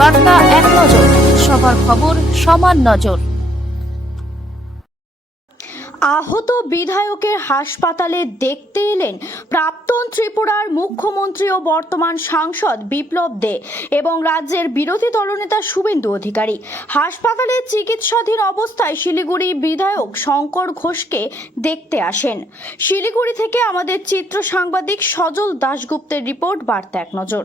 বার্তা এক নজর, সবার খবর সমান নজর। আহত বিধায়কের হাসপাতালে দেখতে এলেন প্রাক্তন ত্রিপুরার মুখ্যমন্ত্রী ও বর্তমান সাংসদ বিপ্লব দে এবং রাজ্যের বিরোধী দলনেতা শুভেন্দু অধিকারী। হাসপাতালে চিকিৎসাধীন অবস্থায় শিলিগুড়ি বিধায়ক শঙ্কর ঘোষকে দেখতে আসেন। শিলিগুড়ি থেকে আমাদের চিত্র সাংবাদিক সজল দাশগুপ্তের রিপোর্ট, বার্তা এক নজর।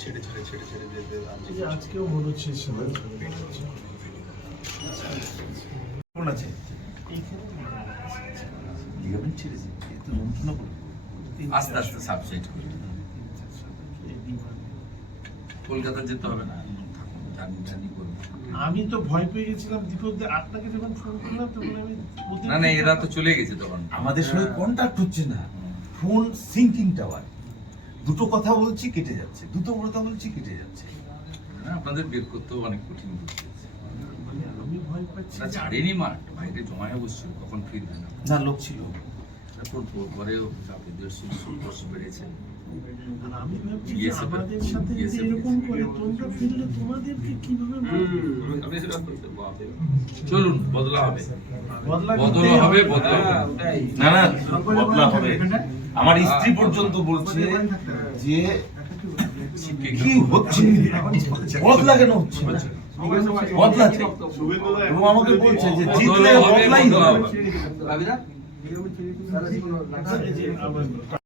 ছেড়ে ছেড়ে ছেড়ে আজকেও মনে হচ্ছে আছে আস্তে আস্তে সাবসাইড করে কলকাতা যেতে হবে না। আমি তো ভয় পেয়ে গেছিলাম দীপক দা আপনাকে যখন ফোন করলাম তখন আমি না না এরা তো চলে গেছে তখন। আমাদের সঙ্গে কন্ট্যাক্ট হচ্ছে না। ফোন সিঙ্কিং টাওয়ার দুটো কথা বলছি কেটে যাচ্ছে। দুটো কথা বলছি কেটে যাচ্ছে। না, আপনাদের বের করতেও অনেক কঠিন বুঝতে আমি ভয় পাচ্ছি না ছাড়েনি মাঠ বাইরে জমায়ে বসছিল কখন ফিরবে না। না লোক ছিল। তারপর পরেও বিদেশ সুপর্শ বেড়েছে। আর আমি ভাবছি যে আমাদের সাথে যদি এরকম করে তোমরা ফিরলে তোমাদেরকে কীভাবে চলুন বদলা হবে। বদলা বদলা হবে বদলা না না বদলা হবে। আমার স্ত্রী পর্যন্ত বলছে যে কি হচ্ছে? বদলা কেন হচ্ছে? বদলা চাই। এবং আমাকে বলছে যে জিতলে বদলাই হবে।